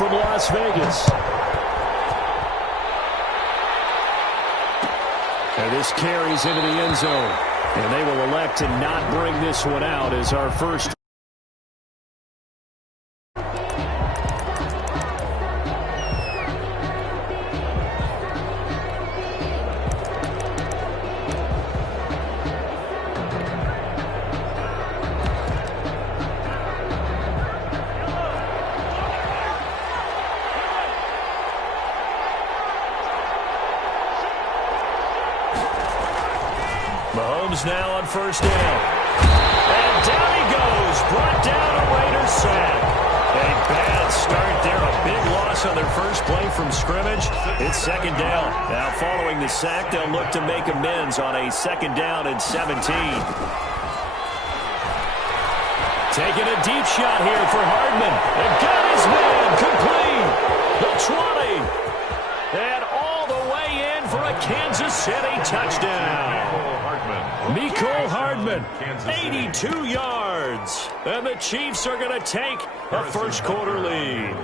from Las Vegas. And this carries into the end zone. And they will elect to not bring this one out as our first. Mahomes now on first down. And down he goes. Brought down a Raiders sack. A bad start there. A big loss on their first play from scrimmage. It's second down. Now following the sack, they'll look to make amends on a second down and 17. Taking a deep shot here for Hardman. And got his man complete. The 20. And all the way in for a Kansas City touchdown. Mecole Hardman, 82 yards. And the Chiefs are going to take a first-quarter lead.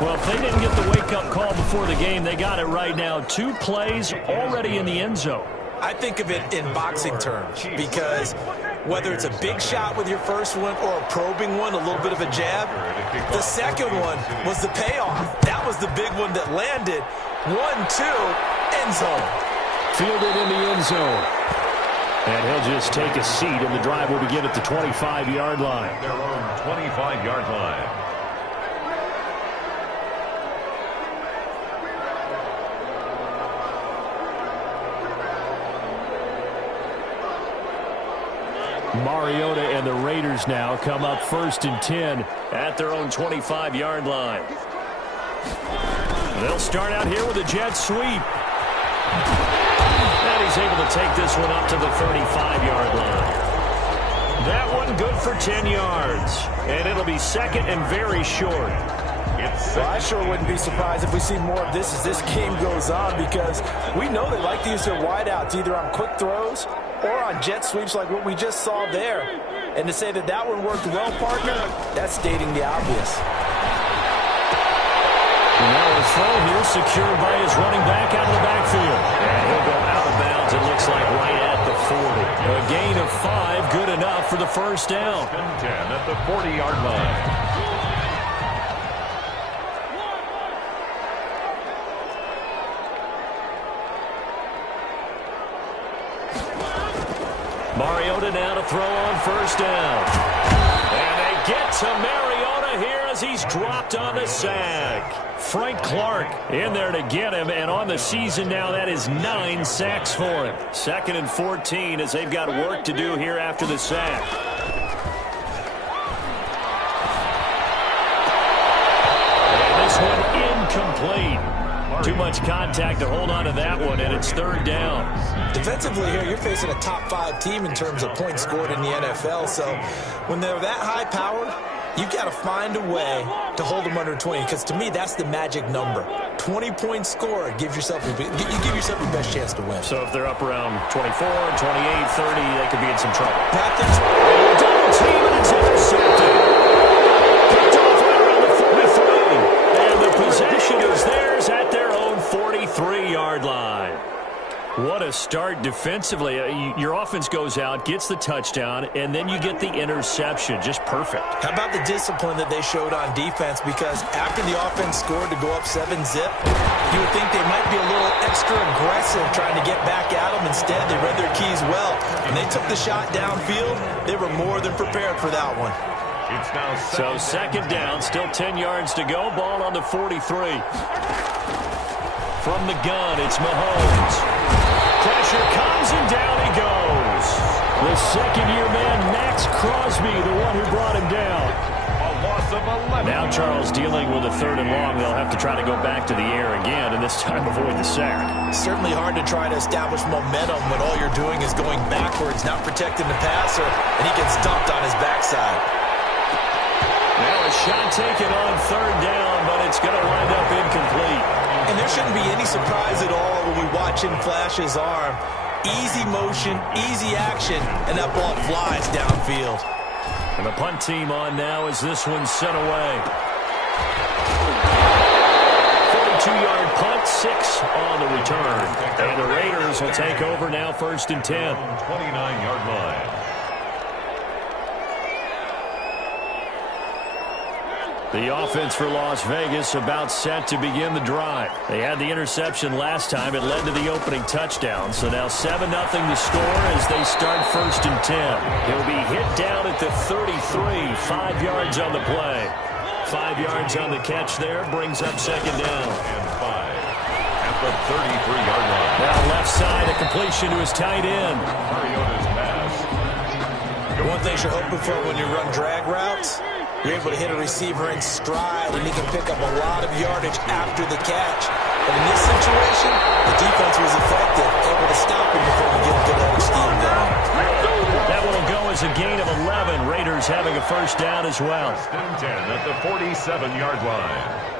Well, if they didn't get the wake-up call before the game, they got it right now. 2 plays already in the end zone. I think of it in boxing terms because whether it's a big shot with your first one or a probing one, a little bit of a jab, the second one was the payoff. That was the big one that landed. 1-2, end zone. Fielded in the end zone. And he'll just take a seat, and the drive will begin at the 25-yard line. Their own 25-yard line. Mariota and the Raiders now come up first and 10 at their own 25-yard line. They'll start out here with a jet sweep. And he's able to take this one up to the 35-yard line. That one good for 10 yards. And it'll be second and very short. Well, I sure wouldn't be surprised if we see more of this as this game goes on, because we know they like to use their wideouts either on quick throws or on jet sweeps like what we just saw there. And to say that that one worked well, partner, that's stating the obvious. Now a throw here secured by his running back out of the backfield. And he'll go out of bounds, it looks like, right at the 40. A gain of 5, good enough for the first down. 10 at the 40-yard line. Mariota now to throw on first down. And they get to Mariota here as he's dropped on the sack. Frank Clark in there to get him, and on the season now that is 9 sacks for him. Second and 14 as they've got work to do here after the sack. And this one incomplete. Too much contact to hold on to that one, and it's third down. Defensively here, you're facing a top-5 team in terms of points scored in the NFL. So when they're that high-powered, you've got to find a way to hold them under 20, because to me, that's the magic number. 20 points scored gives yourself you give yourself your best chance to win. So if they're up around 24, 28, 30, they could be in some trouble. Double team, and it's intercepted. Picked off right around the 43. And the possession is theirs at their own 43-yard line. What a start defensively. Your offense goes out, gets the touchdown, and then you get the interception. Just perfect. How about the discipline that they showed on defense? Because after the offense scored to go up 7-zip, you would think they might be a little extra aggressive trying to get back at them. Instead, they read their keys well. When they took the shot downfield, they were more than prepared for that one. It's now so second down, still 10 yards to go. Ball on the 43. From the gun, it's Mahomes. Pressure comes, and down he goes. The second-year man, Max Crosby, the one who brought him down. A loss of 11. Now Charles dealing with a third and long. They'll have to try to go back to the air again, and this time avoid the sack. Certainly hard to try to establish momentum when all you're doing is going backwards, not protecting the passer, and he gets dumped on his backside. Now a shot taken on third down, but it's going to wind up incomplete. And there shouldn't be any surprise at all when we watch him flash his arm. Easy motion, easy action, and that ball flies downfield. And the punt team on now as this one's sent away. 42-yard punt, 6 on the return. And the Raiders will take over now, 1st and 10. 29-yard line. The offense for Las Vegas about set to begin the drive. They had the interception last time. It led to the opening touchdown. So now 7-0 the score as they start 1st and 10. He'll be hit down at the 33, 5 yards on the play. 5 yards on the catch there, brings up 2nd down. And 5 at the 33-yard line. Now left side, a completion to his tight end. Mariota's pass. One thing you're hoping for when you run drag routes, you're able to hit a receiver in stride, and he can pick up a lot of yardage after the catch. But in this situation, the defense was effective, able to stop him before we get a good edge scheme going. That will go as a gain of 11. Raiders having a 1st down as well. 1st and 10 at the 47-yard line.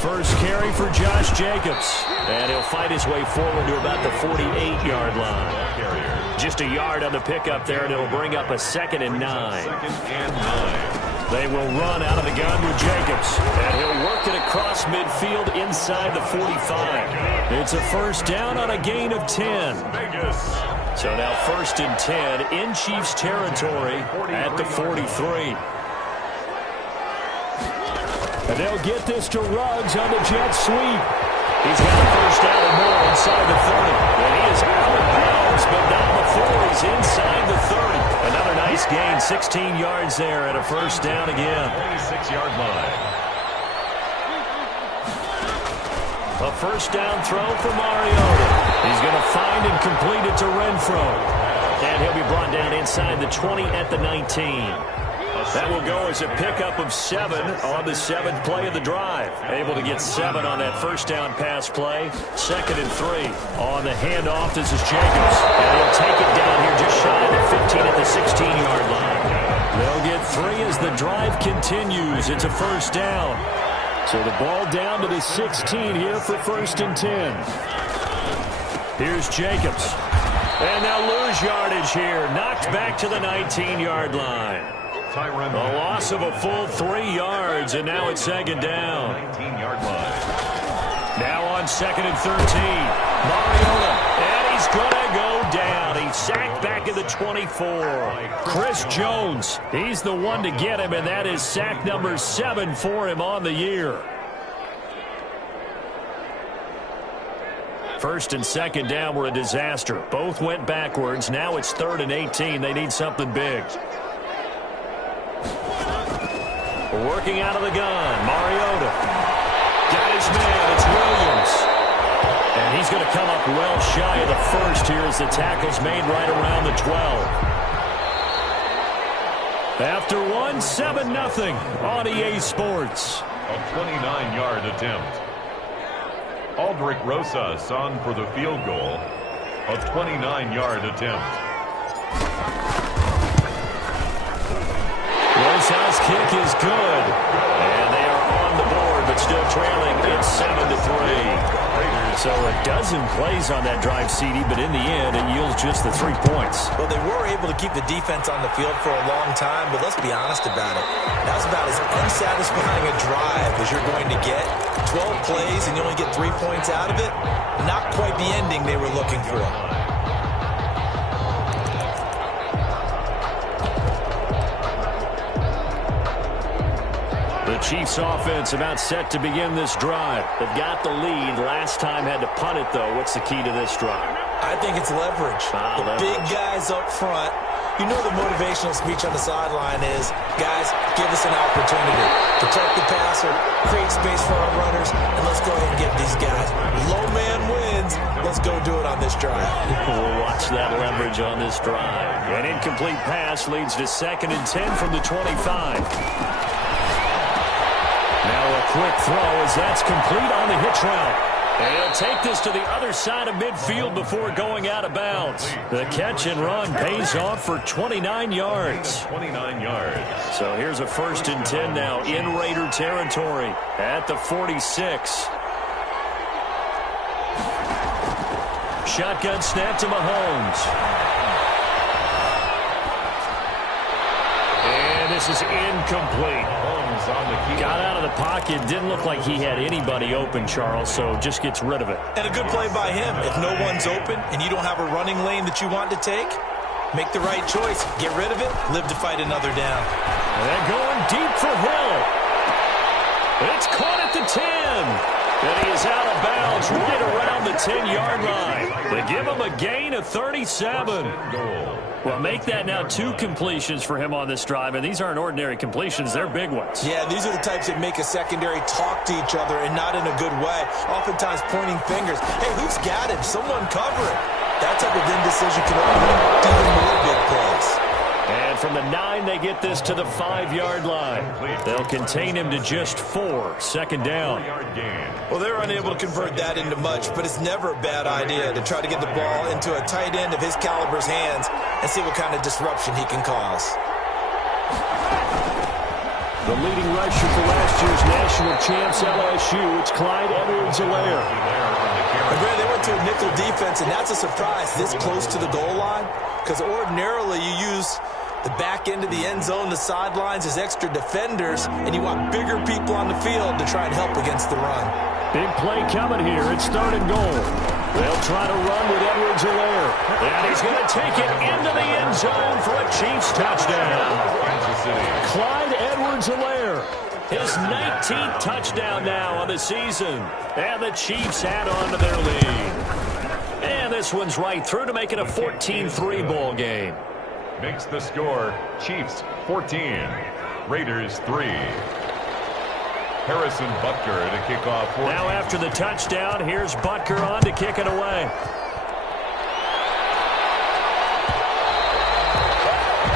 First carry for Josh Jacobs. And he'll fight his way forward to about the 48-yard line. Carrier. Just a yard on the pickup there, and it'll bring up a 2nd and 9. 2nd and 9. They will run out of the gun with Jacobs. And he'll work it across midfield inside the 45. It's a 1st down on a gain of 10. Vegas. So now 1st and 10 in Chiefs territory at the 43. And they'll get this to Ruggs on the jet sweep. He's got a 1st down and more inside the 30. And he is out of bounds, but not before he's inside the 30. Another nice gain, 16 yards there and a 1st down again. 26-yard line. A 1st down throw for Mariota. He's going to find and complete it to Renfro. And he'll be brought down inside the 20 at the 19. That will go as a pickup of 7 on the 7th play of the drive. Able to get 7 on that 1st down pass play. 2nd and 3 on the handoff. This is Jacobs. And he'll take it down here just shy of the 15 at the 16-yard line. They'll get 3 as the drive continues. It's a 1st down. So the ball down to the 16 here for 1st and 10. Here's Jacobs. And they'll lose yardage here. Knocked back to the 19-yard line. A loss of a full 3 yards, and now it's 2nd down. 19-yard line. Now on 2nd and 13. Mariota, and he's going to go down. He's sacked back at the 24. Chris Jones, he's the one to get him, and that is sack number 7 for him on the year. 1st and 2nd down were a disaster. Both went backwards. Now it's 3rd and 18. They need something big. Working out of the gun, Mariota. Got his man, it's Williams. And he's going to come up well shy of the 1st here as the tackle's made right around the 12. After 1, 7-0 on EA Sports. A 29-yard attempt. Aldrich Rosas on for the field goal. A 29-yard attempt. Rosas' kick is good. And they are on the board, but still trailing. It's 7-3. So a dozen plays on that drive, CD, but in the end, it yields just the 3 points. Well, they were able to keep the defense on the field for a long time, but let's be honest about it. That's about as unsatisfying a drive as you're going to get. 12 plays and you only get 3 points out of it. Not quite the ending they were looking for. The Chiefs offense about set to begin this drive. They've got the lead. Last time had to punt it, though. What's the key to this drive? I think it's leverage. The big guys up front. You know the motivational speech on the sideline is, guys, give us an opportunity. Protect the passer, create space for our runners, and let's go ahead and get these guys. Low man wins. Let's go do it on this drive. We'll watch that leverage on this drive. An incomplete pass leads to 2nd and 10 from the 25. Now a quick throw as that's complete on the hitch route. And he'll take this to the other side of midfield before going out of bounds. The catch and run pays off for 29 yards. 29 yards. So here's a 1st and 10 now in Raider territory at the 46. Shotgun snap to Mahomes. this is incomplete. Got out of the pocket. Didn't look like he had anybody open, Charles, so just gets rid of it. And a good play by him. If no one's open and you don't have a running lane that you want to take, make the right choice. Get rid of it. Live to fight another down. And they're going deep for Hill. It's caught at the 10. And he is out of bounds right around the 10-yard line. They give him a gain of 37. Well, make that now 2 completions for him on this drive, and these aren't ordinary completions. They're big ones. Yeah, these are the types that make a secondary talk to each other and not in a good way. Oftentimes pointing fingers. Hey, who's got him? Someone cover it. That type of indecision can open up even more big plays. And from the 9, they get this to the 5-yard line. They'll contain him to just 4. Second down. Well, they're unable to convert that into much, but it's never a bad idea to try to get the ball into a tight end of his caliber's hands and see what kind of disruption he can cause. The leading rusher for last year's national champs, LSU, it's Clyde Edwards-Helaire. They went to a nickel defense, and that's a surprise this close to the goal line, because ordinarily you use the back end of the end zone, the sidelines as extra defenders, and you want bigger people on the field to try and help against the run. Big play coming here. It's 3rd and goal. They'll try to run with Edwards-Helaire. And he's going to take it into the end zone for a Chiefs touchdown. Clyde Edwards-Helaire, his 19th touchdown now on the season. And the Chiefs add on to their lead. And this one's right through to make it a 14-3 ball game. Makes the score Chiefs 14, Raiders 3. Harrison Butker to kick off. Now after the touchdown, here's Butker on to kick it away.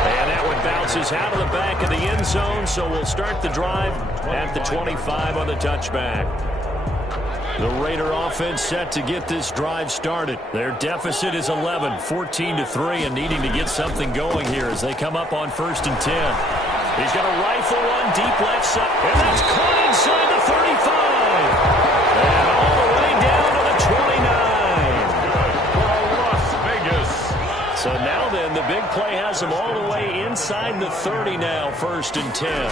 And that one bounces out of the back of the end zone, so we'll start the drive at the 25 on the touchback. The Raider offense set to get this drive started. Their deficit is 11, 14-3, and needing to get something going here as they come up on 1st and 10. He's got a rifle one deep left side, and that's caught inside the 35. And all the way down to the 29. Las Vegas. So now then, the big play has him all the way inside the 30 now, 1st and 10. And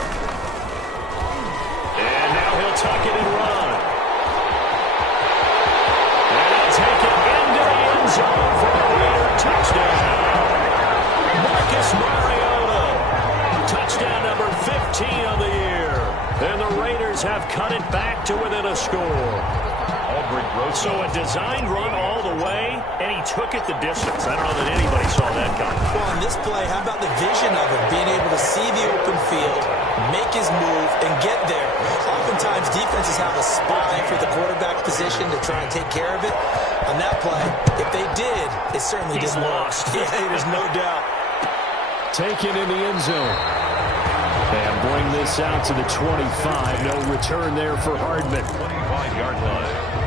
now he'll tuck it and run. And he'll take it into the end zone for a Raider touchdown. Marcus Mariota, touchdown number 15 on the year. And the Raiders have cut it back to within a score. So a designed run all the way, and he took it the distance. I don't know that anybody saw that coming. Well, on this play, how about the vision of him, being able to see the open field, make his move, and get there. Oftentimes, defenses have a spy for the quarterback position to try and take care of it. On that play, if they did, it certainly didn't work. Yeah, there's no doubt. Taken in the end zone. And bring this out to the 25. No return there for Hardman. 25-yard line.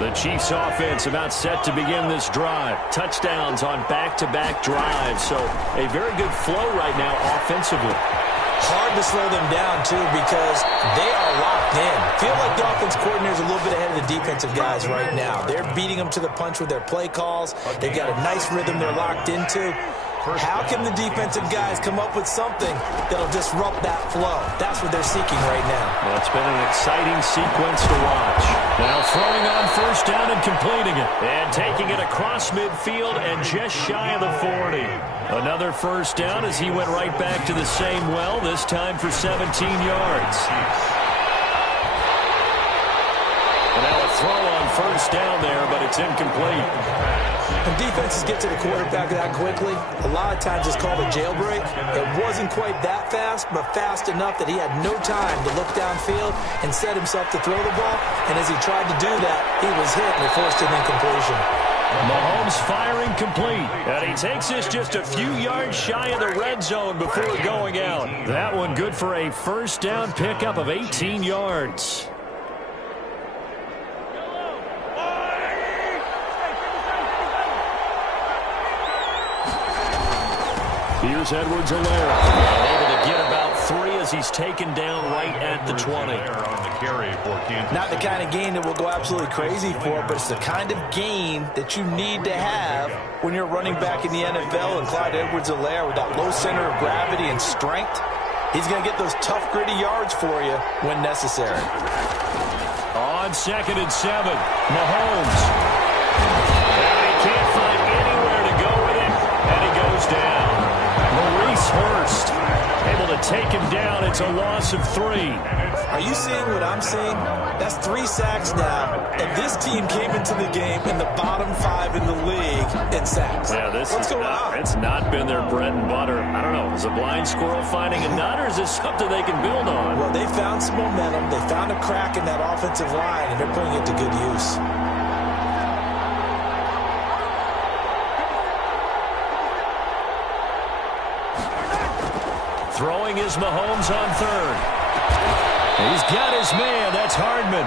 The Chiefs offense about set to begin this drive. Touchdowns on back-to-back drives. So a very good flow right now offensively. Hard to slow them down, too, because they are locked in. Feel like the offense coordinator is a little bit ahead of the defensive guys right now. They're beating them to the punch with their play calls. They've got a nice rhythm they're locked into. How can the defensive guys come up with something that'll disrupt that flow? That's what they're seeking right now. Well, it's been an exciting sequence to watch. Now throwing on 1st down and completing it. And taking it across midfield and just shy of the 40. Another 1st down as he went right back to the same well, this time for 17 yards. And now a throw on 1st down there, but it's incomplete. When defenses get to the quarterback that quickly, a lot of times it's called a jailbreak. It wasn't quite that fast, but fast enough that he had no time to look downfield and set himself to throw the ball. And as he tried to do that, he was hit and it forced an incompletion. Mahomes firing complete. And he takes this just a few yards shy of the red zone before going out. That one good for a 1st down pickup of 18 yards. Here's Edwards-Helaire. Able to get about 3 as as he's taken down right at the 20. Not the kind of gain that will go absolutely crazy for, but it's the kind of gain that you need to have when you're running back in the NFL. And Clyde Edwards-Helaire, with that low center of gravity and strength, he's going to get those tough, gritty yards for you when necessary. On 2nd and 7, Mahomes. And he can't find anywhere to go with it, and he goes down. Maurice Hurst able to take him down. It's a loss of 3. Are you seeing what I'm seeing? That's 3 sacks now, and this team came into the game in the bottom 5 in the league in sacks. Yeah, What's going on? It's not been their bread and butter. I don't know. Is a blind squirrel finding a nut, or is this something they can build on? Well, they found some momentum. They found a crack in that offensive line, and they're putting it to good use. Throwing is Mahomes on 3rd. He's got his man. That's Hardman.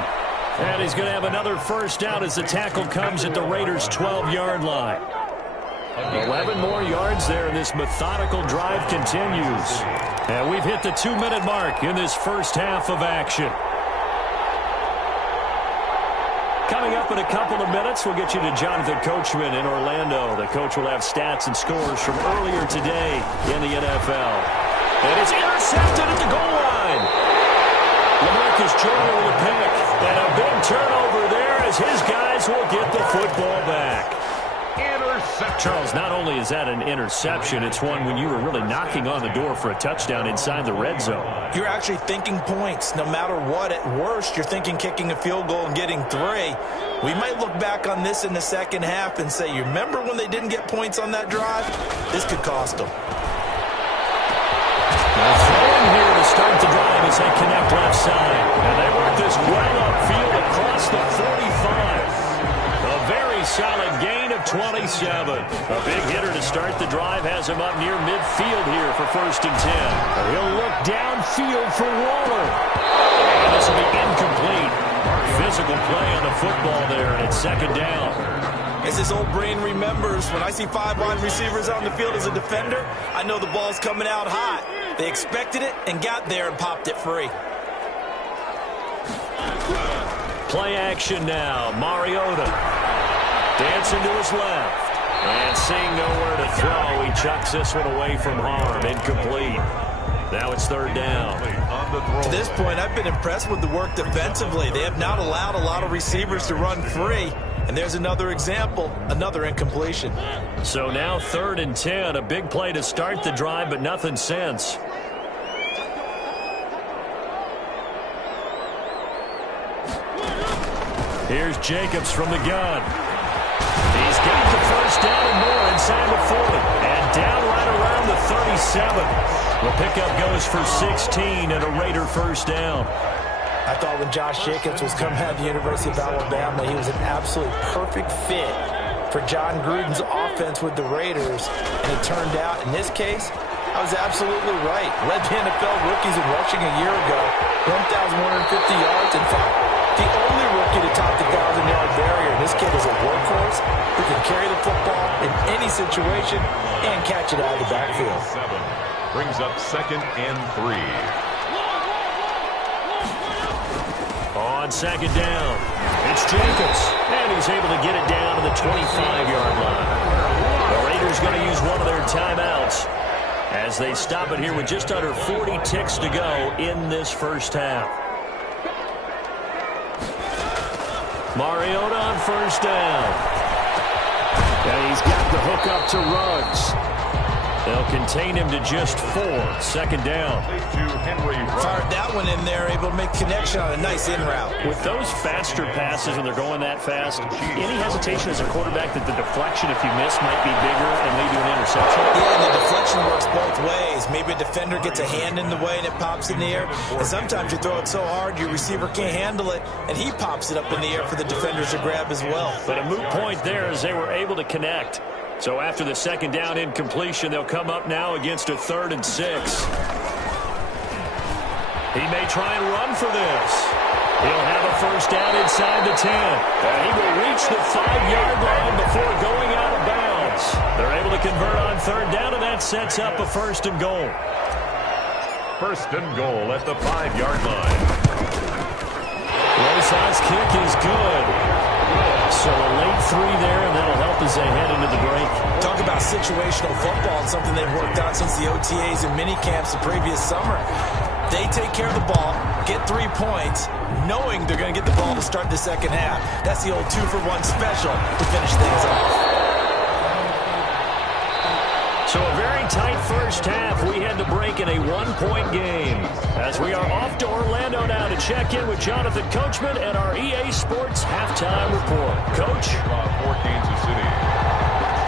And he's going to have another first down as the tackle comes at the Raiders' 12-yard line. 11 more yards there, and this methodical drive continues. And we've hit the 2-minute mark in this first half of action. Coming up in a couple of minutes, we'll get you to Jonathan Coachman in Orlando. The coach will have stats and scores from earlier today in the NFL. And it's intercepted at the goal line. LaMarcus Joyner with a pick. And a big turnover there as his guys will get the football back. Charles, not only is that an interception, it's one when you were really knocking on the door for a touchdown inside the red zone. You're actually thinking points. No matter what, at worst, you're thinking kicking a field goal and getting 3. We might look back on this in the second half and say, you remember when they didn't get points on that drive? This could cost them. They're throwing here to start the drive as they connect left side. And they work this well upfield across the 45. A very solid gain of 27. A big hitter to start the drive has him up near midfield here for 1st and 10. He'll look downfield for Waller. And this will be incomplete. Physical play on the football there, and it's 2nd down. As his old brain remembers, when I see 5 wide receivers on the field as a defender, I know the ball's coming out hot. They expected it and got there and popped it free. Play action now. Mariota dancing to his left. And seeing nowhere to throw, he chucks this one away from harm. Incomplete. Now it's 3rd down. To this point, I've been impressed with the work defensively. They have not allowed a lot of receivers to run free. And there's another example, another incompletion. So now 3rd and 10, a big play to start the drive, but nothing since. Here's Jacobs from the gun. He's got the first down and more inside the 40. And down right around the 37. The pickup goes for 16 and a Raider first down. I thought when Josh Jacobs was coming out of the University of Alabama, he was an absolute perfect fit for John Gruden's offense with the Raiders. And it turned out, in this case, I was absolutely right. Led the NFL rookies in rushing a year ago. 1,150 yards. In fact, the only rookie to top the 1,000-yard barrier. And this kid is a workhorse who can carry the football in any situation and catch it out of the backfield. Brings up 2nd and 3. On 2nd down, it's Jacobs, and he's able to get it down to the 25-yard line. The Raiders going to use one of their timeouts as they stop it here with just under 40 ticks to go in this first half. Mariota on 1st down. And he's got the hook up to Ruggs. They'll contain him to just 4. 2nd down. Fired that one in there, able to make connection on a nice in route. With those faster passes when they're going that fast, any hesitation as a quarterback that the deflection, if you miss, might be bigger and lead to an interception? Yeah, and the deflection works both ways. Maybe a defender gets a hand in the way and it pops in the air. And sometimes you throw it so hard your receiver can't handle it, and he pops it up in the air for the defenders to grab as well. But a moot point there as they were able to connect. So after the 2nd down incompletion, they'll come up now against a 3rd and 6. He may try and run for this. He'll have a first down inside the 10. And he will reach the 5-yard line before going out of bounds. They're able to convert on 3rd down, and that sets up a 1st and goal. First and goal at the 5-yard line. Rosa's kick is good. So a late 3 there, and that'll help as they head into the break. Talk about situational football and something they've worked out since the OTAs and mini camps the previous summer. They take care of the ball, get 3 points, knowing they're going to get the ball to start the second half. That's the old 2-for-1 special to finish things off. So a very tight first half. We had to break in a 1-point game. As we are off to Orlando now to check in with Jonathan Coachman at our EA Sports Halftime Report. Coach? For Kansas City.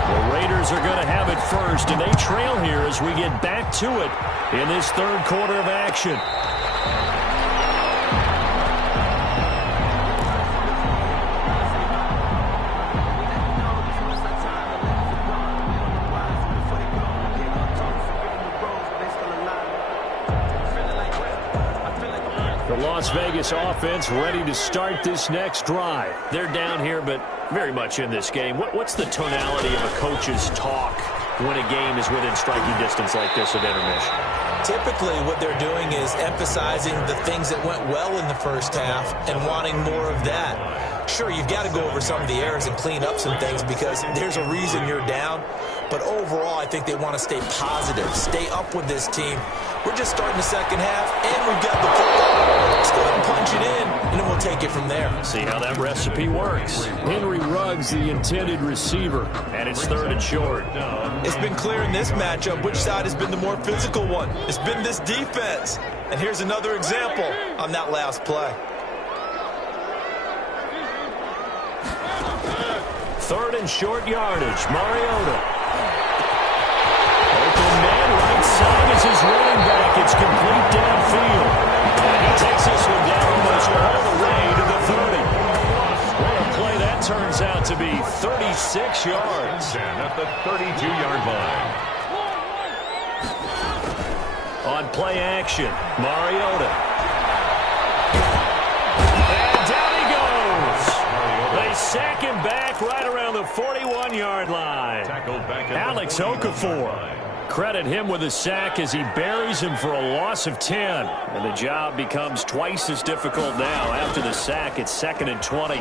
The Raiders are going to have it first, and they trail here as we get back to it in this third quarter of action. The Las Vegas offense ready to start this next drive. They're down here, but very much in this game. What's the tonality of a coach's talk when a game is within striking distance like this at intermission? Typically, what they're doing is emphasizing the things that went well in the first half and wanting more of that. Sure, you've got to go over some of the errors and clean up some things because there's a reason you're down. But overall, I think they want to stay positive, stay up with this team. We're just starting the second half, and we've got the football. Let's go ahead and punch it in, and then we'll take it from there. See how that recipe works. Henry Ruggs, the intended receiver, and it's third and short. It's been clear in this matchup which side has been the more physical one. It's been this defense. And here's another example on that last play. Third and short yardage. Mariota. Open man right side is his running back. It's complete downfield. And he takes this one down almost all the way to the 30. What a play that turns out to be. 36 yards. At the 32-yard line. On play action, Mariota. And down he goes. They sack him back right around the 41-yard line. Alex Okafor. Credit him with a sack as he buries him for a loss of 10. And the job becomes twice as difficult now. After the sack, it's 2nd and 20.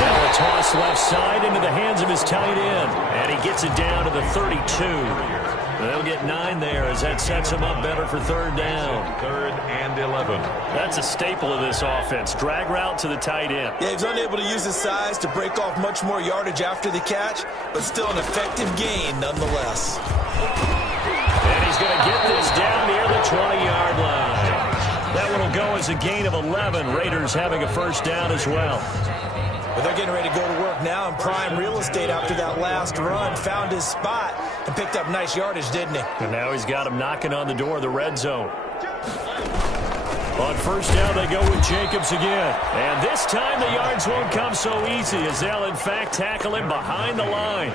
Now a toss left side into the hands of his tight end. And he gets it down to the 32. They'll get 9 there as that sets him up better for third down. 3rd and 11. That's a staple of this offense. Drag route to the tight end. Yeah, he's unable to use his size to break off much more yardage after the catch, but still an effective gain nonetheless. And he's going to get this down near the 20-yard line. That one will go as a gain of 11. Raiders having a first down as well. But they're getting ready to go to work now in prime real estate after that last run. Found his spot and picked up nice yardage, didn't he? And now he's got him knocking on the door of the red zone. On first down, they go with Jacobs again. And this time the yards won't come so easy as they'll, in fact, tackle him behind the line.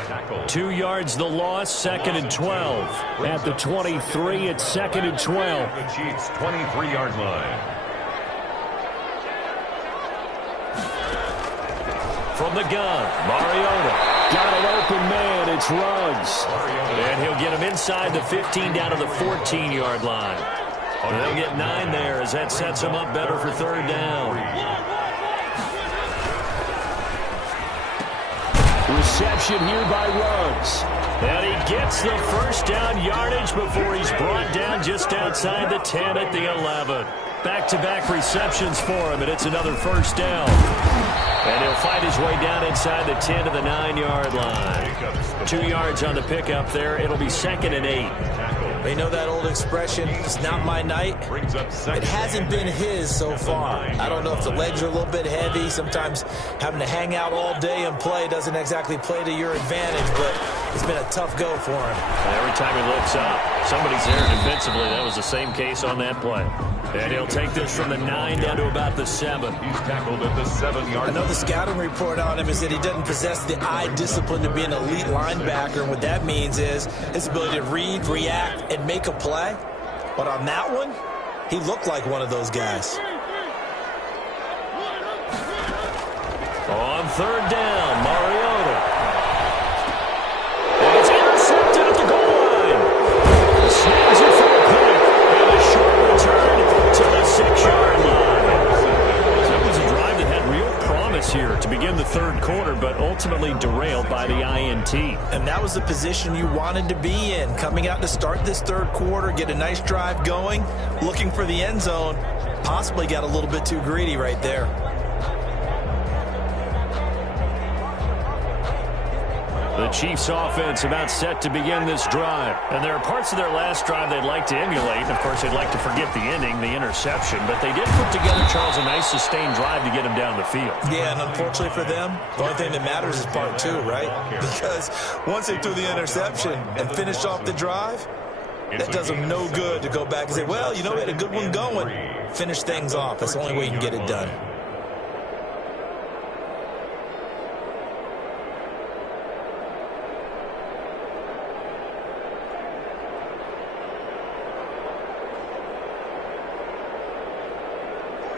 2 yards the loss, 2nd and 12. At the 23, it's 2nd and 12. The Chiefs' 23-yard line. From the gun, Mariota. Got an open man, it's Ruggs. And he'll get him inside the 15 down to the 14-yard line. They'll get 9 there as that sets him up better for third down. Reception here by Ruggs. And he gets the first down yardage before he's brought down just outside the 10 at the 11. Back-to-back receptions for him, and it's another first down. And he'll fight his way down inside the 10 to the 9-yard line. 2 yards on the pickup there. It'll be 2nd and 8. They know that old expression, it's not my night. It hasn't been his so far. I don't know if the legs are a little bit heavy. Sometimes having to hang out all day and play doesn't exactly play to your advantage, but it's been a tough go for him. And every time he looks up, somebody's there defensively. That was the same case on that play. And he'll take this from the 9 down to about the 7. He's tackled at the 7-yard line. I know the scouting report on him is that he doesn't possess the eye discipline to be an elite linebacker. And what that means is his ability to read, react, and make a play. But on that one, he looked like one of those guys. On third down, Mariota. And it's intercepted at the goal line. Snags it for here to begin the third quarter, but ultimately derailed by the INT. And that was the position you wanted to be in, coming out to start this third quarter, get a nice drive going, looking for the end zone. Possibly got a little bit too greedy right there. The Chiefs offense about set to begin this drive. And there are parts of their last drive they'd like to emulate. And of course, they'd like to forget the ending, the interception. But they did put together, Charles, a nice sustained drive to get them down the field. Yeah, and unfortunately for them, the only thing that matters is part two, right? Because once they threw the interception and finished off the drive, that does them no good to go back and say, well, you know, we had a good one going. Finish things off. That's the only way you can get it done.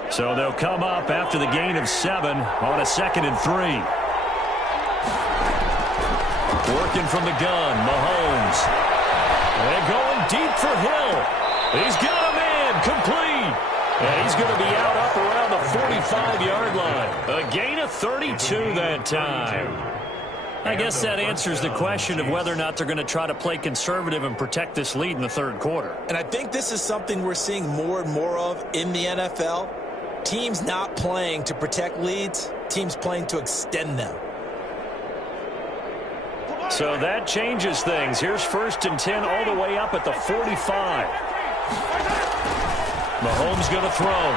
So they'll come up after the gain of 7 on a 2nd and 3. Working from the gun, Mahomes. They're going deep for Hill. He's got a man complete. And he's going to be out up around the 45-yard line. A gain of 32 that time. I guess that answers the question of whether or not they're going to try to play conservative and protect this lead in the third quarter. And I think this is something we're seeing more and more of in the NFL. Teams not playing to protect leads, teams playing to extend them. So that changes things. Here's 1st and 10 all the way up at the 45. Mahomes going to throw.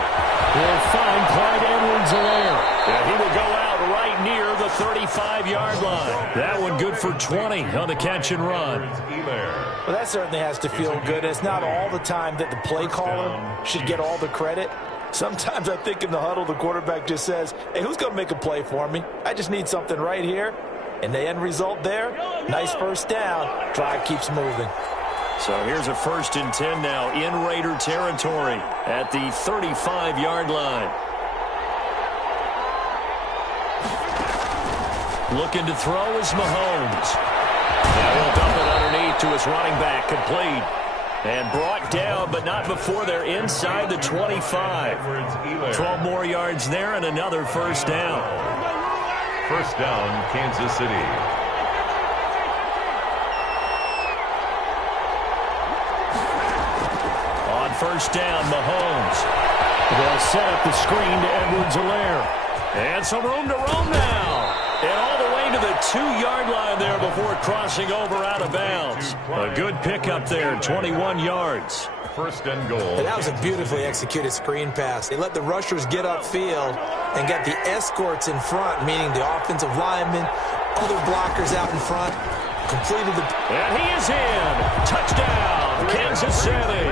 He'll find Clyde Edwards-Helaire. And he will go out right near the 35-yard line. That one good for 20 on the catch and run. Well, that certainly has to feel good. It's not all the time that the play caller should get all the credit. Sometimes I think in the huddle, the quarterback just says, hey, who's going to make a play for me? I just need something right here. And the end result there, nice first down. Drive keeps moving. So here's a 1st and 10 now in Raider territory at the 35-yard line. Looking to throw is Mahomes. Now he'll dump it underneath to his running back, complete. And brought down, but not before they're inside the 25. 12 more yards there and another first down. First down, Kansas City. On first down, Mahomes. They'll set up the screen to Edwards-Helaire. And some room to roam now. And all the way to the 2-yard line there before crossing over out of bounds. A good pickup there, 21 yards. First and goal. And that was a beautifully executed screen pass. They let the rushers get upfield and got the escorts in front, meaning the offensive linemen, other blockers out in front, completed the... And he is in. Touchdown, Kansas City.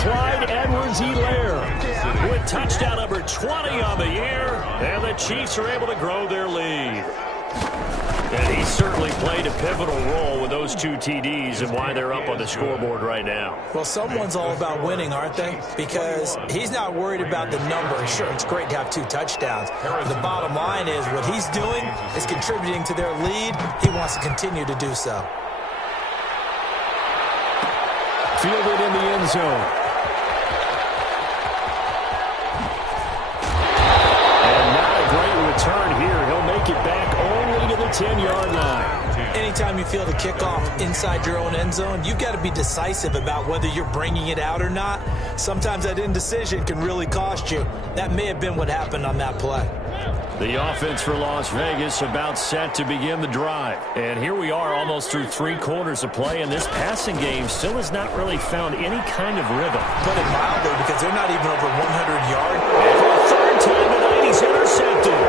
Clyde Edwards-Helaire with touchdown number 20 on the year, and the Chiefs are able to grow their lead. And he certainly played a pivotal role with those 2 TDs and why they're up on the scoreboard right now. Well, someone's all about winning, aren't they? Because he's not worried about the number. Sure, it's great to have 2 touchdowns. The bottom line is what he's doing is contributing to their lead. He wants to continue to do so. Fielded in the end zone. And not a great return here. He'll make it back only to the 10-yard line. Anytime you feel the kickoff inside your own end zone, you've got to be decisive about whether you're bringing it out or not. Sometimes that indecision can really cost you. That may have been what happened on that play. The offense for Las Vegas about set to begin the drive. And here we are almost through 3 quarters of play, and this passing game still has not really found any kind of rhythm. Put it mildly, because they're not even over 100 yards. And for the 3rd time tonight, he's intercepted.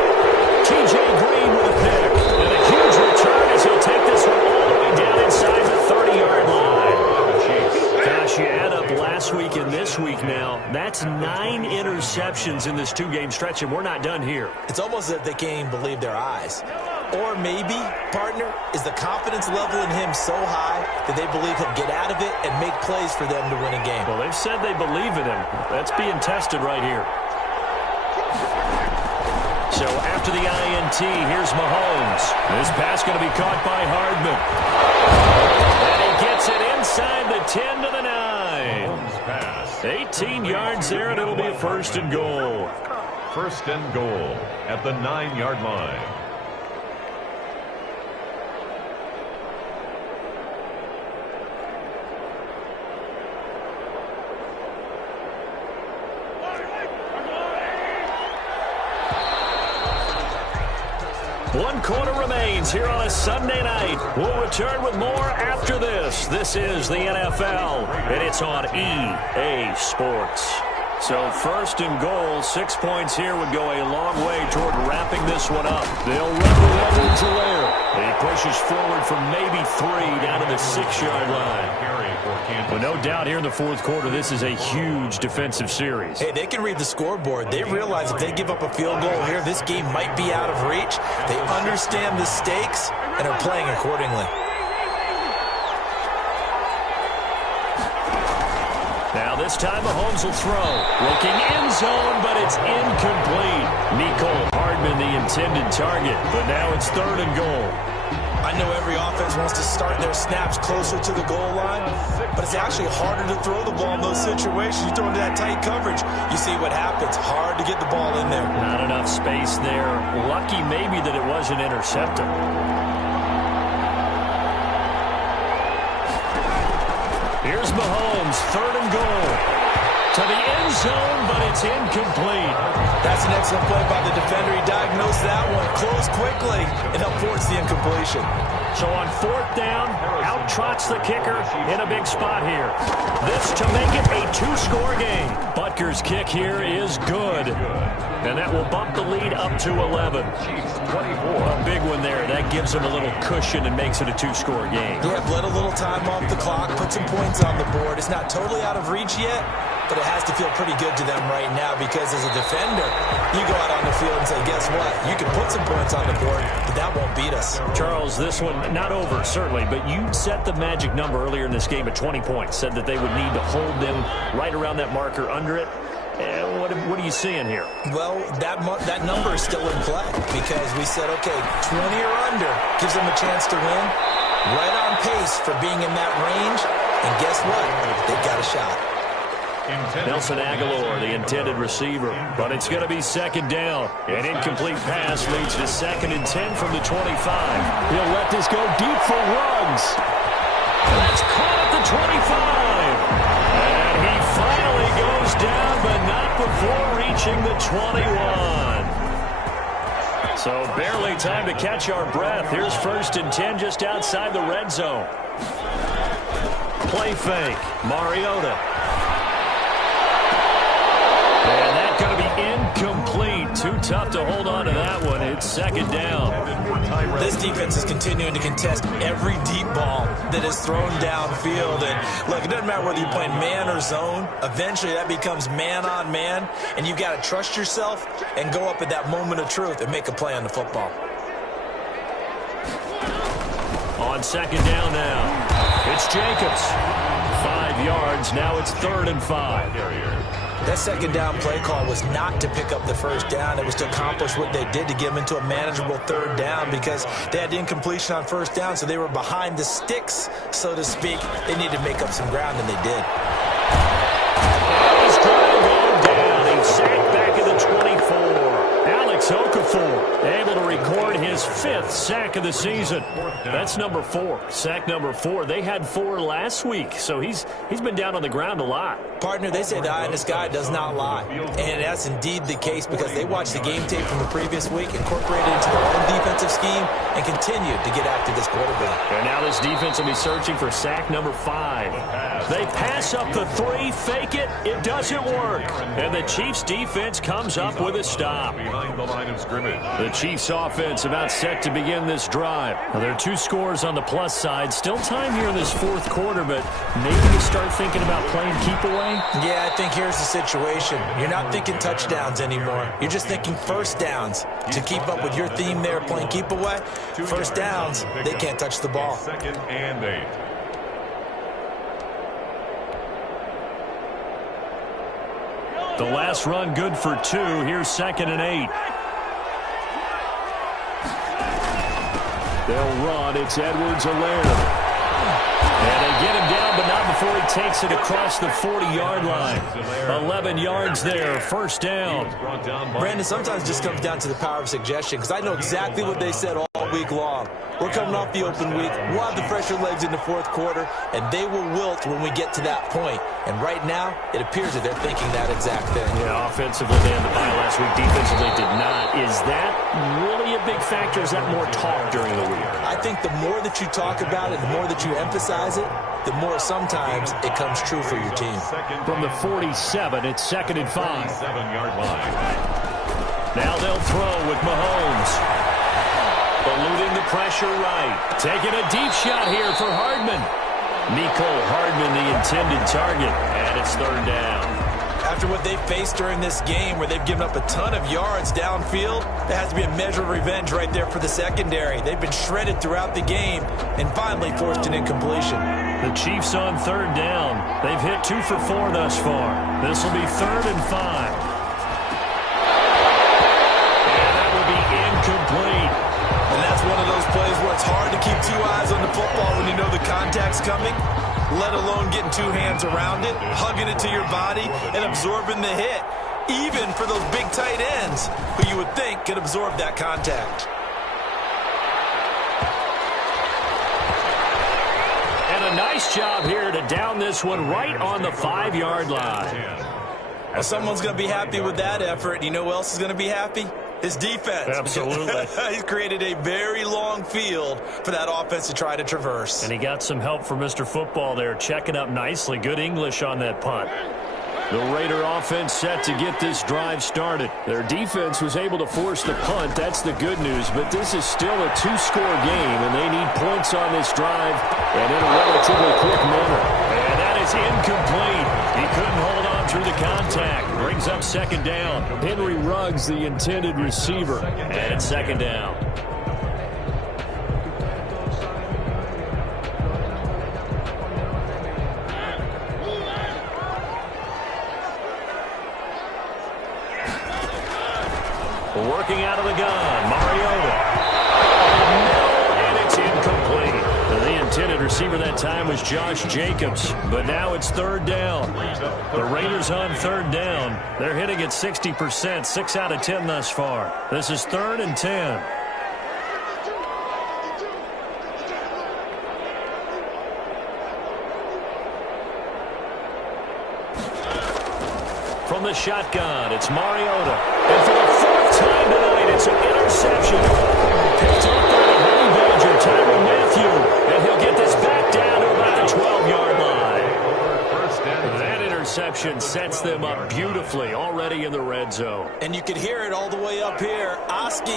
T.J. Green with a pick. And a huge return as he'll take this one all the way down inside the 30-yard line. Gosh, you add up last week and this week now, that's 9 interceptions in this 2-game stretch, and we're not done here. It's almost as if they can't even believe their eyes. Or maybe, partner, is the confidence level in him so high that they believe he'll get out of it and make plays for them to win a game. Well, they've said they believe in him. That's being tested right here. So after the INT, here's Mahomes. This pass going to be caught by Hardman. And he gets it inside the 10 to the 9. 18 yards there, and it'll be a 1st and goal. First and goal at the 9-yard line. One quarter remains here on a Sunday night. We'll return with more after this. This is the NFL, and it's on EA Sports. So first and goal, 6 points here would go a long way toward wrapping this one up. They'll run with Edwards-Helaire. He pushes forward from maybe 3 down to the 6-yard line. Well, no doubt here in the fourth quarter, this is a huge defensive series. Hey, they can read the scoreboard. They realize if they give up a field goal here, this game might be out of reach. They understand the stakes and are playing accordingly. Now this time Mahomes will throw. Looking end zone, but it's incomplete. Mecole Hardman the intended target, but now it's third and goal. I know every offense wants to start their snaps closer to the goal line, but it's actually harder to throw the ball in those situations. You throw into that tight coverage, you see what happens. Hard to get the ball in there. Not enough space there. Lucky maybe that it wasn't intercepted. Here's Mahomes, third and goal. To the end zone, but it's incomplete. That's an excellent play by the defender. He diagnosed that one, closed quickly, and upwards the incompletion. So on fourth down, out trots the kicker in a big spot here. This to make it a 2-score game. Butker's kick here is good. And that will bump the lead up to 11. A big one there. That gives them a little cushion and makes it a 2-score game. Yeah, let a little time off the clock, put some points on the board. It's not totally out of reach yet, but it has to feel pretty good to them right now because as a defender, you go out on the field and say, guess what? You can put some points on the board, but that won't beat us. Charles, this one, not over, certainly, but you set the magic number earlier in this game at 20 points, said that they would need to hold them right around that marker under it. What are you seeing here? Well, that number is still in play because we said, okay, 20 or under gives them a chance to win. Right on pace for being in that range. And guess what? They've got a shot. Nelson Aguilar, the intended receiver. But it's going to be second down. An incomplete pass leads to 2nd and 10 from the 25. He'll let this go deep for Ruggs. That's caught at the 25. And he finally goes down, but not before reaching the 21. So barely time to catch our breath. Here's 1st and 10 just outside the red zone. Play fake. Mariota. And that's going to be incomplete. Too tough to hold on to that one. It's second down. This defense is continuing to contest every deep ball that is thrown downfield. And look, it doesn't matter whether you're playing man or zone. Eventually that becomes man on man. And you got to trust yourself and go up at that moment of truth and make a play on the football. On second down now, it's Jacobs. 5 yards. Now it's 3rd and 5. That second down play call was not to pick up the first down. It was to accomplish what they did to get them into a manageable 3rd down because they had incompletion on first down, so they were behind the sticks, so to speak. They needed to make up some ground, and they did. He's trying to go down. He's sacked back at the 24. Alex Okafor able to record his 5th sack of the season. That's number 4. Sack number 4. They had 4 last week, so he's been down on the ground a lot. Partner, they say the eye in the sky does not lie. And that's indeed the case because they watched the game tape from the previous week, incorporated it into their own defensive scheme, and continued to get after this quarterback. And now this defense will be searching for sack number 5. They pass up the 3, fake it. It doesn't work. And the Chiefs defense comes up with a stop. Behind the line of scrimmage. The Chiefs offense about set to begin this drive. Now, there are 2 scores on the plus side. Still time here in this fourth quarter, but maybe you start thinking about playing keep away. Yeah, I think here's the situation. You're not thinking touchdowns anymore. You're just thinking first downs. To keep up with your theme there, playing keep away, first downs, they can't touch the ball. 2nd and 8. The last run good for 2. Here's 2nd and 8. They'll run. It's Edwards-Helaire. And they get him down, but not before he takes it across the 40-yard line. 11 yards there, first down. Brandon, sometimes it just comes down to the power of suggestion, because I know exactly what they said all week long. We're coming off the open week. We'll have the fresher legs in the fourth quarter, and they will wilt when we get to that point. And right now, it appears that they're thinking that exact thing. Yeah, offensively, they had the bye last week. Defensively did not. Is that really a big factor? Is that more talk during the week? I think the more that you talk about it, the more that you emphasize it, the more sometimes it comes true for your team. From the 47, it's 2nd and 5. 7-yard line. Now they'll throw with Mahomes. Eluding the pressure right. Taking a deep shot here for Hardman. Mecole Hardman, the intended target, and it's 3rd down. After what they've faced during this game, where they've given up a ton of yards downfield, there has to be a measure of revenge right there for the secondary. They've been shredded throughout the game and finally forced an incompletion. The Chiefs on 3rd down. They've hit 2 for 4 thus far. This will be 3rd and 5. And that will be incomplete. And that's one of those plays where it's hard to keep 2 eyes on the football when you know the contact's coming, let alone getting 2 hands around it, hugging it to your body, and absorbing the hit, even for those big tight ends who you would think could absorb that contact. And a nice job here to down this one right on the 5-yard line. Well, someone's going to be happy with that effort. You know who else is going to be happy? His defense. Absolutely. He's created a very long field for that offense to try to traverse. And he got some help from Mr. Football there, checking up nicely. Good English on that punt. The Raider offense set to get this drive started. Their defense was able to force the punt. That's the good news. But this is still a 2-score game, and they need points on this drive and in a relatively quick manner. And that is incomplete. He couldn't hold on through the contact. Brings up 2nd down. Henry Ruggs, the intended receiver. And it's 2nd down. Working out of the gun, Mariota. And it's incomplete. The intended receiver that time was Josh Jacobs, but now it's 3rd down. The Raiders on 3rd down. They're hitting at 60%, 6 out of 10 thus far. This is 3rd and 10. From the shotgun, it's Mariota. And for the 4th time tonight, it's an interception. Picked up by the Honey Badger, Tyrann Mathieu. And he'll get this back down to about the 12-yard line. That interception sets them up beautifully already in the red zone. And you could hear it all the way up here. Oski,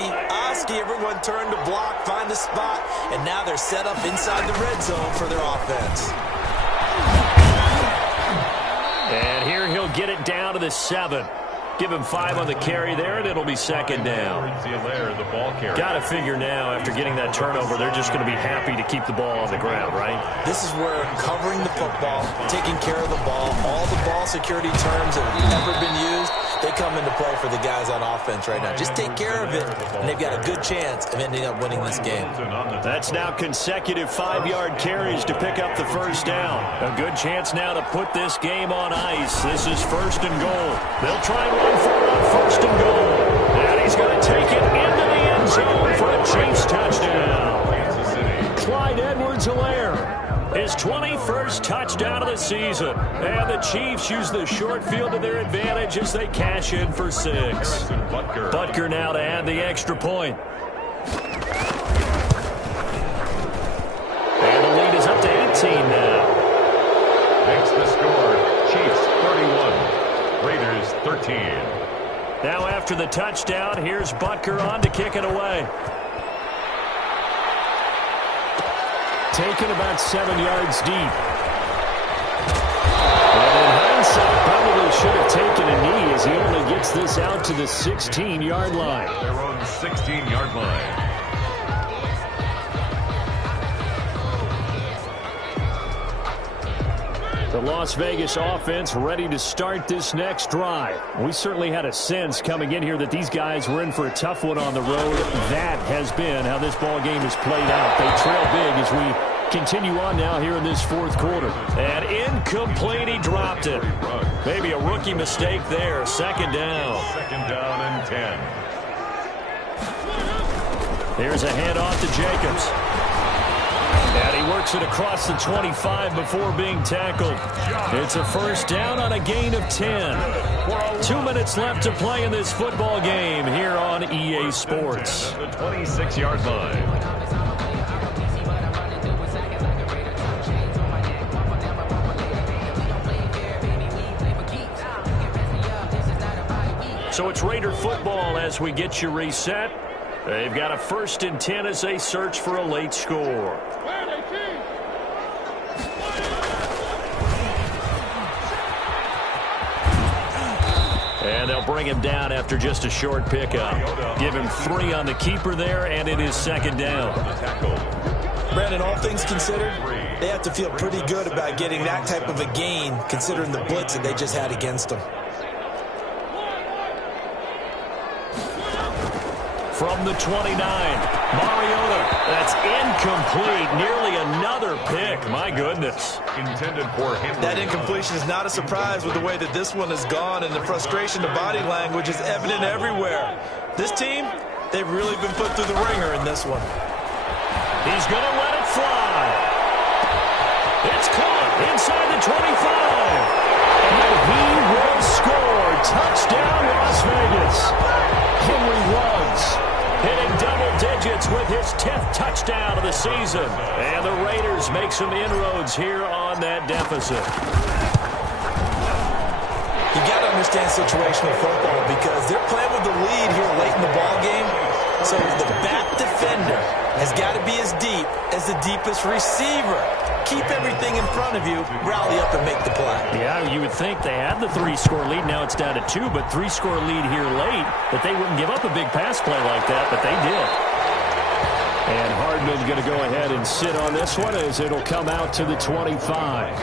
everyone turned to block, find a spot, and now they're set up inside the red zone for their offense. And here he'll get it down to the 7. Give him 5 on the carry there, and it'll be 2nd down. Got to figure now, after getting that turnover, they're just going to be happy to keep the ball on the ground, right? This is where covering the football, taking care of the ball, all the ball security terms that have ever been used, they come into play for the guys on offense right now. Just take care of it, and they've got a good chance of ending up winning this game. That's now consecutive 5-yard carries to pick up the 1st down. A good chance now to put this game on ice. This is 1st and goal. They'll try and run for it on 1st and goal. And he's going to take it into the end zone for a Chiefs touchdown. Clyde Edwards-Helaire. His 21st touchdown of the season. And the Chiefs use the short field to their advantage as they cash in for 6. Butker now to add the extra point. And the lead is up to 18 now. Makes the score. Chiefs 31. Raiders 13. Now after the touchdown, here's Butker on to kick it away. Taken about 7 yards deep. And in hindsight, probably should have taken a knee as he only gets this out to the 16-yard line. Their own 16-yard line. The Las Vegas offense ready to start this next drive. We certainly had a sense coming in here that these guys were in for a tough one on the road. That has been how this ball game has played out. They trail big as we continue on now here in this fourth quarter. And incomplete, he dropped it. Maybe a rookie mistake there. Second down. Second down and 10. Here's a handoff to Jacobs. And he works it across the 25 before being tackled. It's a first down on a gain of 10. 2 minutes left to play in this football game here on EA Sports. The 26-yard line. So it's Raider football as we get you reset. They've got a 1st and 10 as they search for a late score. And they'll bring him down after just a short pickup. Give him 3 on the keeper there, and it is second down. Brandon, all things considered, they have to feel pretty good about getting that type of a gain, considering the blitz that they just had against them. From the 29, Mariota. That's incomplete. Nearly another pick. My goodness. Intended for him. That incompletion is not a surprise with the way that this one has gone, and the frustration to body language is evident everywhere. This team, they've really been put through the ringer in this one. He's going to let it fly. It's caught inside the 25. And he will score. Touchdown, Las Vegas. Henry Ruggs hitting double digits with his 10th touchdown of the season. And the Raiders make some inroads here on that deficit. You got to understand situational football because they're playing with the lead here late in the ball game. So the back defender has got to be as deep as the deepest receiver. Keep everything in front of you, rally up and make the play. Yeah, you would think they had the 3-score lead. Now it's down to 2, but 3-score lead here late, that they wouldn't give up a big pass play like that, but they did. And Hardman's going to go ahead and sit on this one as it'll come out to the 25.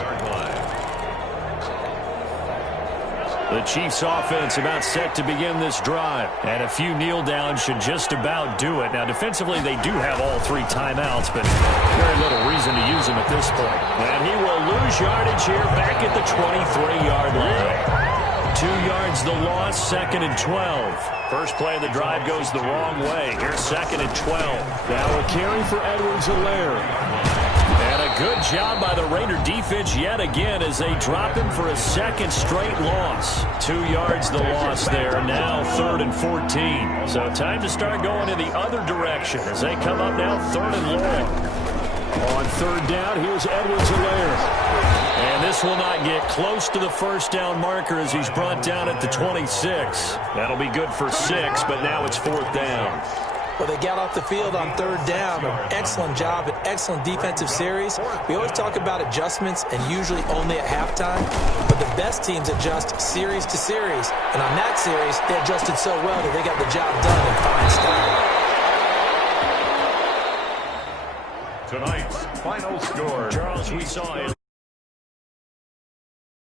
The Chiefs offense about set to begin this drive. And a few kneel downs should just about do it. Now, defensively, they do have all 3 timeouts, but very little reason to use them at this point. And he will lose yardage here back at the 23-yard line. 2 yards the loss, 2nd and 12. First play of the drive goes the wrong way. Here's 2nd and 12. Now a carry for Edwards-Helaire. And a good job by the Raider defense yet again as they drop him for a 2nd straight loss. 2 yards the loss there. Now 3rd and 14. So time to start going in the other direction as they come up now 3rd and long. On 3rd down, here's Edwards-Helaire. And this will not get close to the first down marker as he's brought down at the 26. That'll be good for 6, but now it's 4th down. Well, they got off the field on 3rd down. An excellent job, an excellent defensive series. We always talk about adjustments and usually only at halftime, but the best teams adjust series to series. And on that series, they adjusted so well that they got the job done in fine style. Tonight's final score. Charles, we saw it.